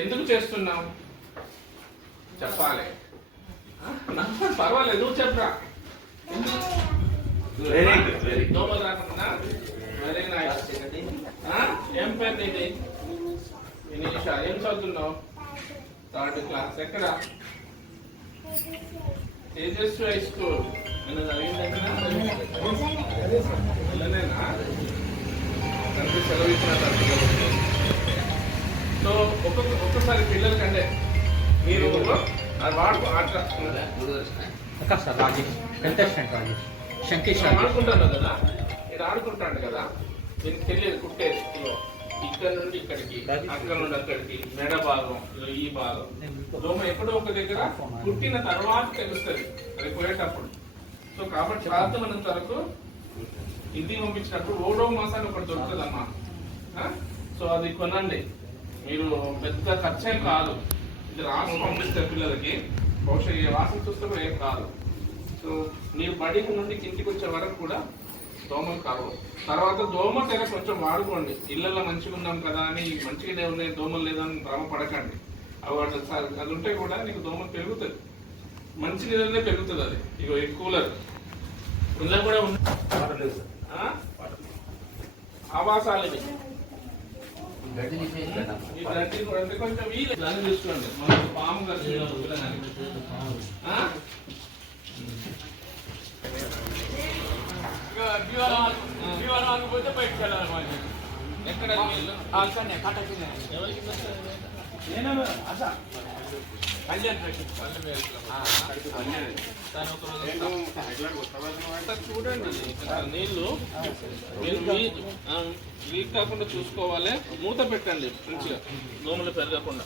ఎందుకు చేస్తున్నావు? చెప్పాలి. పర్వాలేదు నువ్వు చెప్పరా. దోమలు రాకుండా. వెరీ నైస్ ఏం పేరు నీది? వినీష ఏం చదువుతున్నావు? Third class. ఎక్కడ? Tejaswi high school. నేను చదివింది ఎక్కడ? ఒక్కసారి పిల్లలకంటే మీరు అది వాడుకో అట్లా అక్క సార్ రాజేష్. కంటెస్టెంట్ రాజేష్? శంకేష్ రాజేష్. ఆడుకుంటాను కదా. నేను ఆడుకుంటాను కదా. దీనికి తెలియదు కుట్టేది. ఇదిగో. ఇక్కడ నుండి ఇక్కడికి అక్కడ నుండి అక్కడికి మెడ భాగం ఈ భాగం. దోమ ఎక్కడో ఒక దగ్గర కుట్టిన తర్వాత తెలుస్తుంది. అది పోయేటప్పుడు. సో కాబట్టి సాధ్యమైనంత వరకు ఇంటికి పంపించినప్పుడు ఓడో మాసాన్ని ఒకటి దొరుకుతుందమ్మా. ఆ? సో అది కొనండి. మీరు పెద్ద ఖర్చేం కాదు. ఇది రాసి పంపిస్తారు పిల్లలకి బహుశా ఏ వాసన చూస్తే కూడా ఏం కాదు. సో మీరు బడి నుండి ఇంటికి వచ్చే వరకు కూడా దోమలు కావు. తర్వాత దోమ తెర కొంచెం వాడుకోండి. ఇళ్ళల్లో మంచిగా ఉన్నాం కదా అని మంచిగానే ఉన్నాయి దోమలు లేదని భ్రమ పడకండి. అవి వాటి అది ఉంటే కూడా నీకు దోమలు పెరుగుతుంది మంచి నీళ్ళనే పెరుగుతుంది అది. ఇగో ఈ కూలర్. ఇలా కూడా ఉంది? ఆవాసాలు చూసుకోండి మనకు పాము కలిసి పిల్లగాని ఆ? ఎక్కడ వీళ్ళు? ఎవరికి నచ్చలేదు? పల్లె వేరుకుల. దాని ఒక చూడండి ఇక్కడ నీళ్ళు మీరు వీ- లీక్ కాకుండా చూసుకోవాలి మూత పెట్టండి మంచిగా దోమలు పెరగకుండా